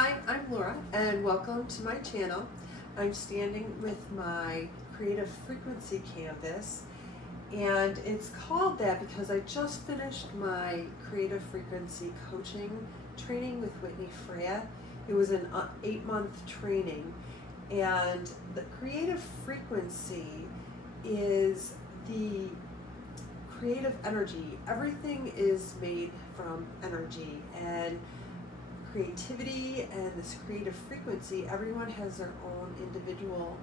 Hi, I'm Laura, and welcome to my channel. I'm standing with my Creative Frequency canvas, and it's called that because I just finished my Creative Frequency coaching training with Whitney Freya. It was an 8-month training, and the Creative Frequency is the creative energy. Everything is made from energy, and creativity and this creative frequency, everyone has their own individual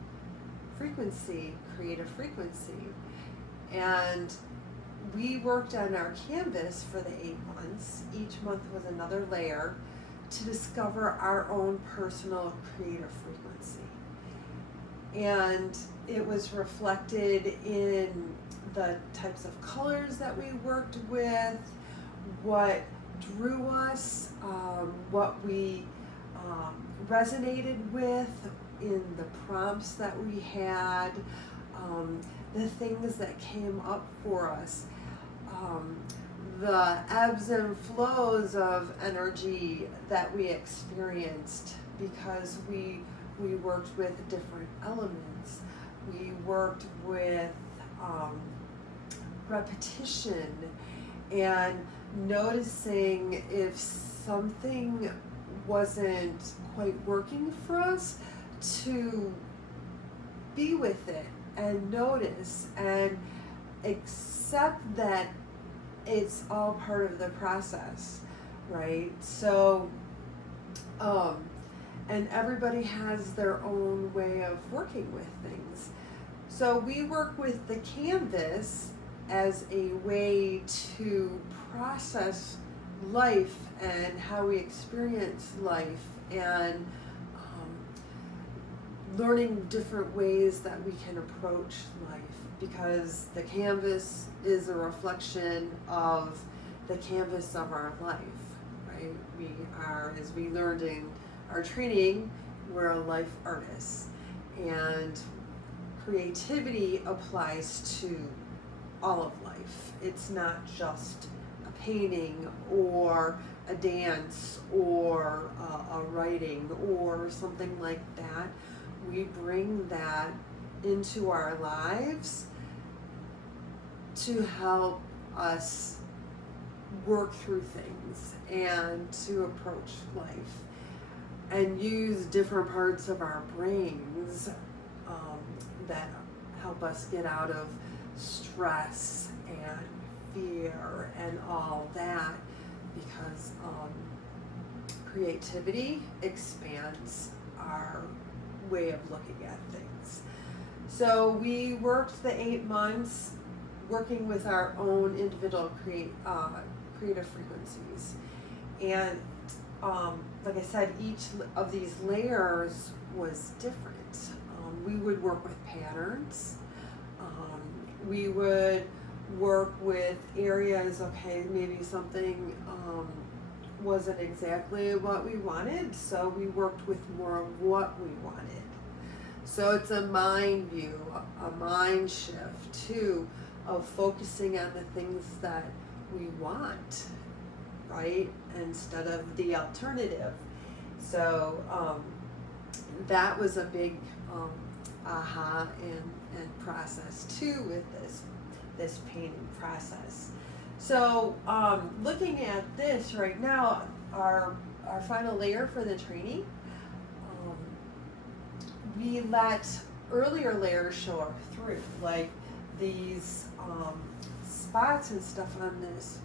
frequency, creative frequency. And we worked on our canvas for the 8 months. Each month was another layer to discover our own personal creative frequency. And it was reflected in the types of colors that we worked with, what drew us, what we resonated with in the prompts that we had, the things that came up for us, the ebbs and flows of energy that we experienced because we worked with different elements. We worked with repetition and noticing if something wasn't quite working for us, to be with it and notice and accept that it's all part of the process, right? So and everybody has their own way of working with things. So we work with the canvas as a way to process life and how we experience life, and learning different ways that we can approach life, because the canvas is a reflection of the canvas of our life, right? We are, as we learned in our training, we're a life artist, and creativity applies to all of life. It's not just a painting or a dance or a writing or something like that. We bring that into our lives to help us work through things and to approach life, and use different parts of our brains that help us get out of stress and fear and all that, because creativity expands our way of looking at things. So we worked the 8 months working with our own individual creative frequencies, and like I said, each of these layers was different. We would work with patterns. We would work with areas, okay, maybe something wasn't exactly what we wanted, so we worked with more of what we wanted. So it's a mind view, a mind shift too, of focusing on the things that we want, right, instead of the alternative. So that was a big aha and process too with this painting process. So looking at this right now, our final layer for the training, we let earlier layers show up through, like these spots and stuff on this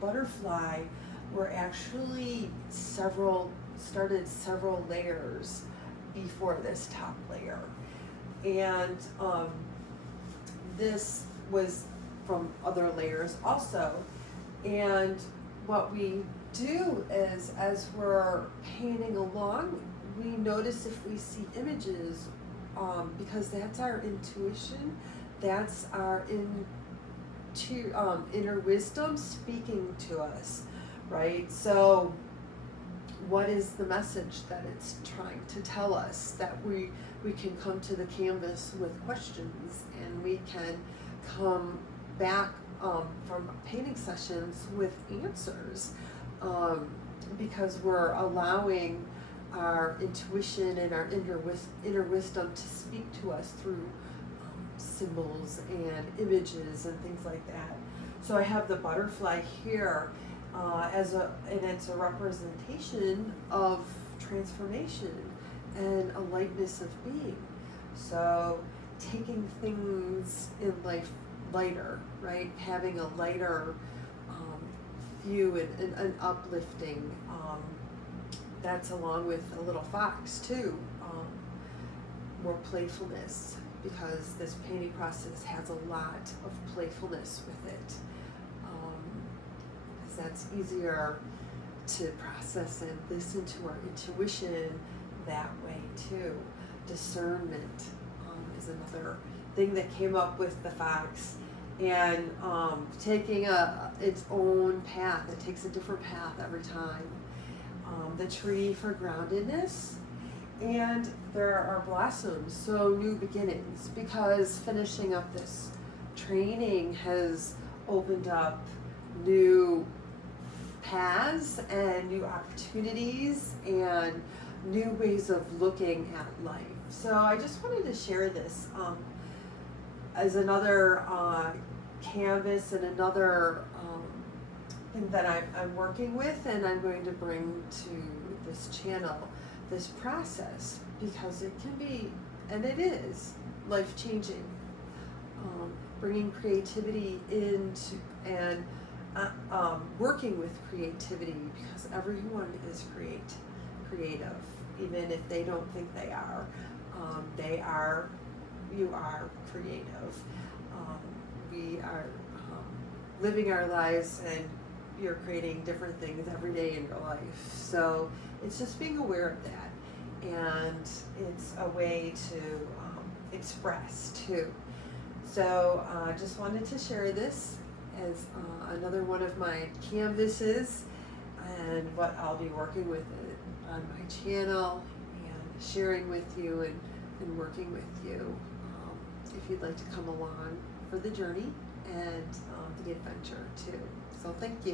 butterfly were actually started several layers before this top layer. And this was from other layers also. And what we do is, as we're painting along, we notice if we see images, because that's our intuition, that's our inner wisdom speaking to us, right? So what is the message that it's trying to tell us, that we can come to the canvas with questions, and we can come back from painting sessions with answers, because we're allowing our intuition and our inner wisdom to speak to us through symbols and images and things like that. So I have the butterfly here and it's a representation of transformation and a lightness of being. So taking things in life lighter, right? Having a lighter view and an uplifting. That's along with a little fox too. More playfulness, because this painting process has a lot of playfulness with it. Because that's easier to process and listen to our intuition that way too. Discernment is another thing that came up with the fox, and taking its own path. It takes a different path every time. The tree for groundedness, and there are blossoms, so new beginnings, because finishing up this training has opened up new paths and new opportunities and new ways of looking at life. So I just wanted to share this as another canvas and another thing that I'm working with, and I'm going to bring to this channel, this process, because it can be, and it is, life-changing. Bringing creativity into, and working with creativity, because everyone is creative, even if they don't think they are. You are creative. We are living our lives, and you're creating different things every day in your life. So it's just being aware of that, and it's a way to express too. So I just wanted to share this as another one of my canvases, and what I'll be working with on my channel and sharing with you and working with you if you'd like to come along for the journey and the adventure too. So thank you.